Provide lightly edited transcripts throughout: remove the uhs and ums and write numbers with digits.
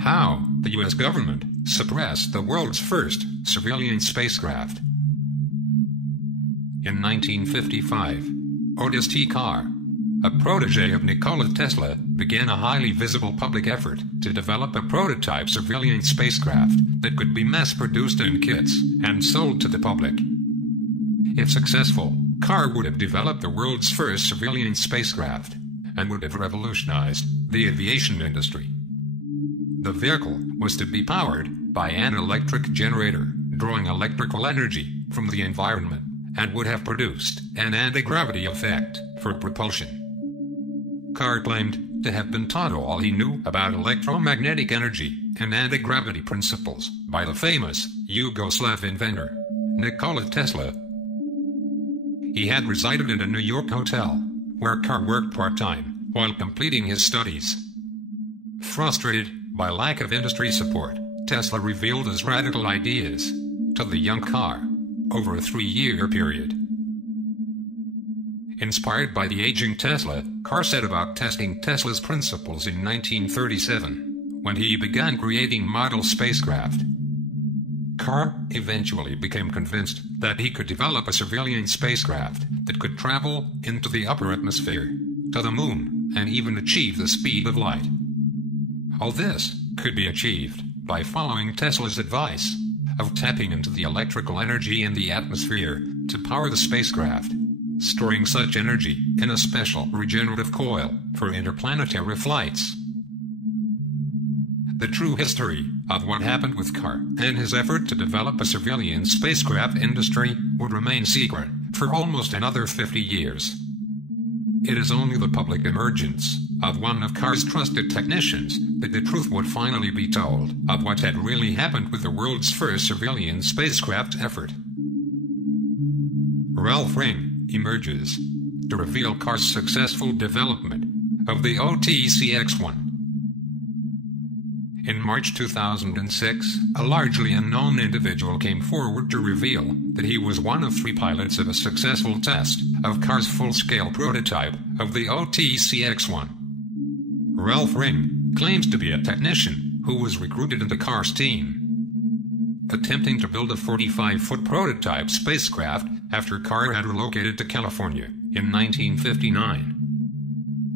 How the U.S. government suppressed the world's first civilian spacecraft. In 1955, Otis T. Carr, a protege of Nikola Tesla, began a highly visible public effort to develop a prototype civilian spacecraft that could be mass-produced in kits and sold to the public. If successful, Carr would have developed the world's first civilian spacecraft and would have revolutionized the aviation industry. The vehicle was to be powered by an electric generator, drawing electrical energy from the environment, and would have produced an anti-gravity effect for propulsion. Carr claimed to have been taught all he knew about electromagnetic energy and anti-gravity principles by the famous Yugoslav inventor, Nikola Tesla. He had resided in a New York hotel, where Carr worked part-time while completing his studies. Frustrated by lack of industry support, Tesla revealed his radical ideas to the young Carr over a 3-year period. Inspired by the aging Tesla, Carr set about testing Tesla's principles in 1937, when he began creating model spacecraft. Carr eventually became convinced that he could develop a civilian spacecraft that could travel into the upper atmosphere, to the moon, and even achieve the speed of light. All this could be achieved by following Tesla's advice of tapping into the electrical energy in the atmosphere to power the spacecraft, storing such energy in a special regenerative coil for interplanetary flights. The true history of what happened with Carr and his effort to develop a civilian spacecraft industry would remain secret for almost another 50 years. It is only the public emergence of one of Carr's trusted technicians that the truth would finally be told of what had really happened with the world's first civilian spacecraft effort. Ralph Ring emerges to reveal Carr's successful development of the OTCX-1. In March 2006, a largely unknown individual came forward to reveal that he was one of 3 pilots of a successful test of Carr's full-scale prototype of the OTCX-1. Ralph Ring claims to be a technician who was recruited into Carr's team, attempting to build a 45-foot prototype spacecraft after Carr had relocated to California in 1959.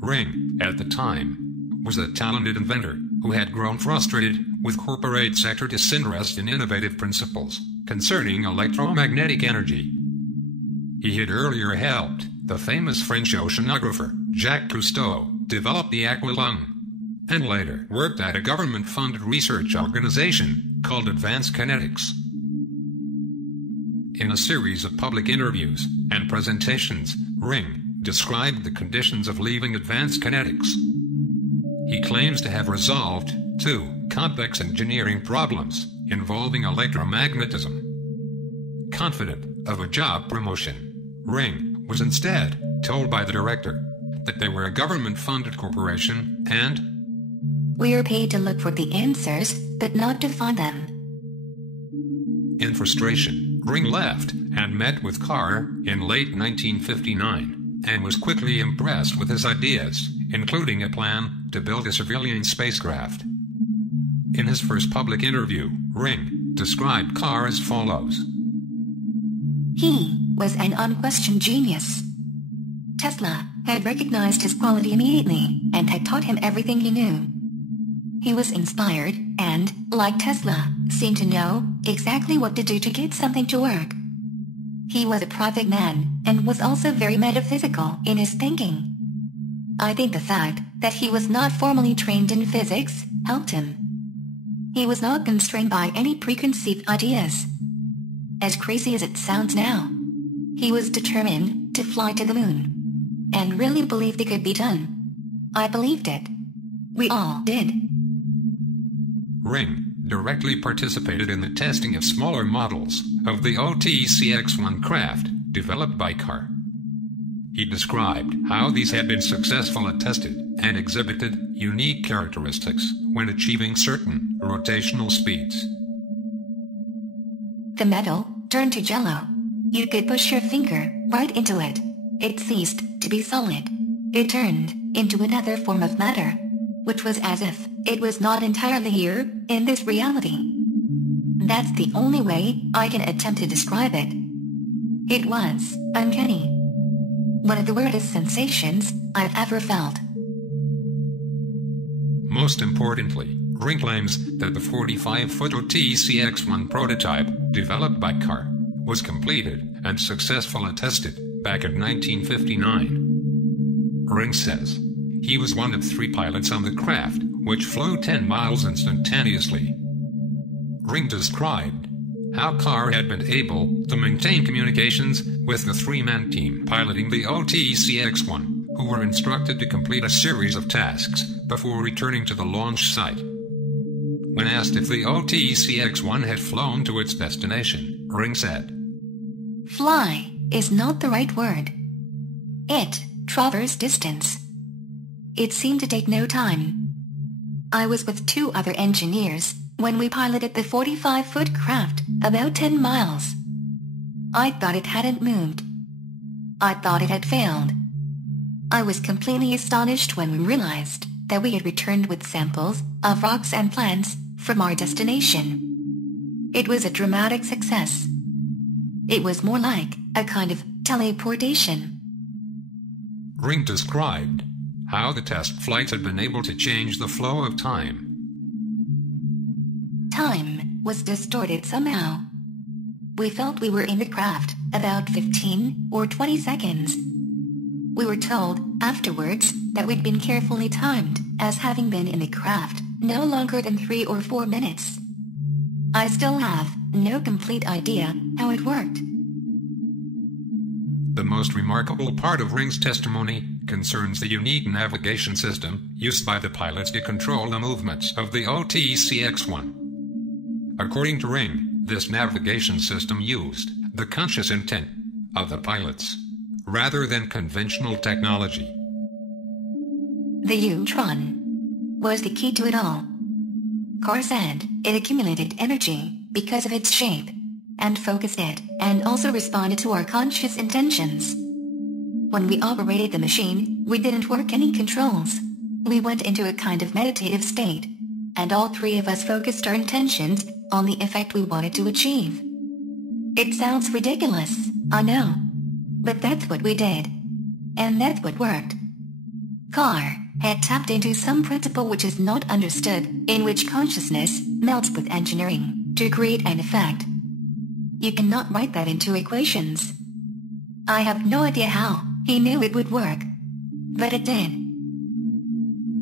Ring, at the time, was a talented inventor who had grown frustrated with corporate sector disinterest in innovative principles concerning electromagnetic energy. He had earlier helped the famous French oceanographer Jacques Cousteau develop the aqualung, and later worked at a government-funded research organization called Advanced Kinetics. In a series of public interviews and presentations, Ring described the conditions of leaving Advanced Kinetics. He claims to have resolved 2 complex engineering problems involving electromagnetism. Confident of a job promotion, Ring was instead told by the director that they were a government-funded corporation and "We are paid to look for the answers, but not to find them." In frustration, Ring left and met with Carr in late 1959 and was quickly impressed with his ideas, including a plan to build a civilian spacecraft. In his first public interview, Ring described Carr as follows. "He was an unquestioned genius. Tesla had recognized his quality immediately and had taught him everything he knew. He was inspired and, like Tesla, seemed to know exactly what to do to get something to work. He was a private man and was also very metaphysical in his thinking. I think the fact that he was not formally trained in physics helped him. He was not constrained by any preconceived ideas. As crazy as it sounds now, he was determined to fly to the moon, and really believed it could be done. I believed it. We all did." Ring directly participated in the testing of smaller models of the OTCX-1 craft developed by Carr. He described how these had been successfully tested and exhibited unique characteristics when achieving certain rotational speeds. The metal turned to jello. You could push your finger right into it. It ceased to be solid. It turned into another form of matter, which was as if it was not entirely here in this reality. That's the only way I can attempt to describe it. It was uncanny. One of the weirdest sensations I've ever felt. Most importantly, Ring claims that the 45-foot OTCX-1 prototype developed by Carr was completed and successfully tested back in 1959. Ring says he was one of 3 pilots on the craft, which flew 10 miles instantaneously. Ring described how Carr had been able to maintain communications with the 3-man team piloting the OTCX-1, who were instructed to complete a series of tasks before returning to the launch site. When asked if the OTCX-1 had flown to its destination, Ring said, "Fly is not the right word. It traversed distance. It seemed to take no time. I was with 2 other engineers when we piloted the 45-foot craft about 10 miles. I thought it hadn't moved. I thought it had failed. I was completely astonished when we realized that we had returned with samples of rocks and plants from our destination. It was a dramatic success. It was more like a kind of teleportation." Ring described how the test flights had been able to change the flow of time. Time was distorted somehow. We felt we were in the craft about 15 or 20 seconds. We were told afterwards that we'd been carefully timed as having been in the craft no longer than 3 or 4 minutes. I still have no complete idea how it worked. The most remarkable part of Ring's testimony concerns the unique navigation system used by the pilots to control the movements of the OTCX-1. According to Ring, this navigation system used the conscious intent of the pilots, rather than conventional technology. The U-tron was the key to it all. Carr said it accumulated energy because of its shape, and focused it, and also responded to our conscious intentions. When we operated the machine, we didn't work any controls. We went into a kind of meditative state, and all 3 of us focused our intentions on the effect we wanted to achieve. It sounds ridiculous, I know, but that's what we did, and that's what worked. Carr had tapped into some principle which is not understood, in which consciousness melts with engineering to create an effect. You cannot write that into equations. I have no idea how he knew it would work, but it did.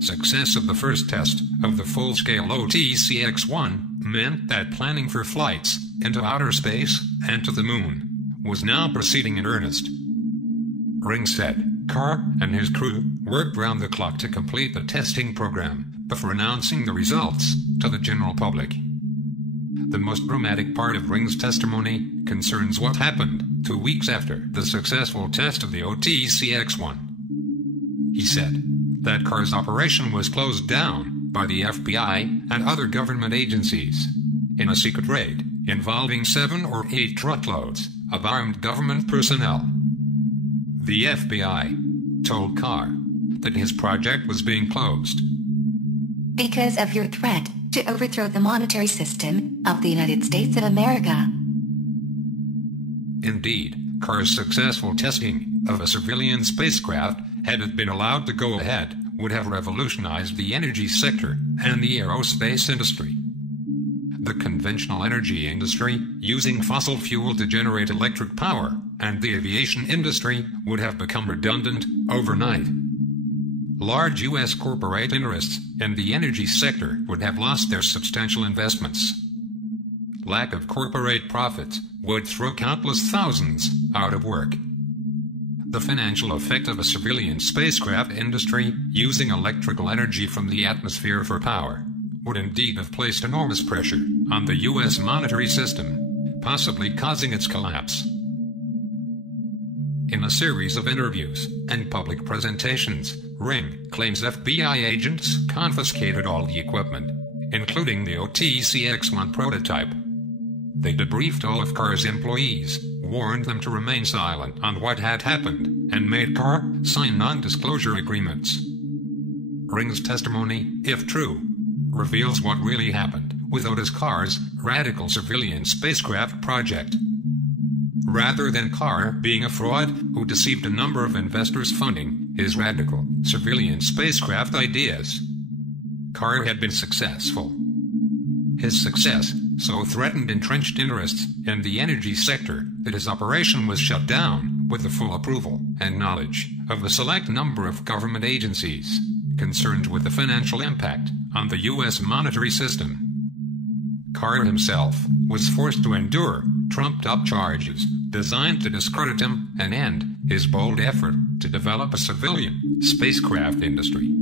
Success of the first test of the full-scale OTCX-1 meant that planning for flights into outer space and to the moon was now proceeding in earnest. Ring said Carr and his crew worked round the clock to complete the testing program before announcing the results to the general public. The most dramatic part of Ring's testimony concerns what happened 2 weeks after the successful test of the OTCX-1. He said that Carr's operation was closed down by the FBI and other government agencies in a secret raid involving 7 or 8 truckloads of armed government personnel. The FBI told Carr that his project was being closed because of your threat to overthrow the monetary system of the United States of America. Indeed, Carr's successful testing of a civilian spacecraft, had it been allowed to go ahead, would have revolutionized the energy sector and the aerospace industry. The conventional energy industry, using fossil fuel to generate electric power, and the aviation industry would have become redundant overnight. Large U.S. corporate interests in the energy sector would have lost their substantial investments. Lack of corporate profits would throw countless thousands out of work. The financial effect of a civilian spacecraft industry using electrical energy from the atmosphere for power would indeed have placed enormous pressure on the U.S. monetary system, possibly causing its collapse. In a series of interviews and public presentations, Ring claims FBI agents confiscated all the equipment, including the OTCX-1 prototype. They debriefed all of Carr's employees, warned them to remain silent on what had happened, and made Carr sign non-disclosure agreements. Ring's testimony, if true, reveals what really happened with Otis Carr's radical civilian spacecraft project. Rather than Carr being a fraud who deceived a number of investors funding his radical civilian spacecraft ideas, Carr had been successful. His success so threatened entrenched interests in the energy sector that his operation was shut down with the full approval and knowledge of a select number of government agencies concerned with the financial impact on the U.S. monetary system. Carr himself was forced to endure trumped-up charges designed to discredit him and end his bold effort to develop a civilian spacecraft industry.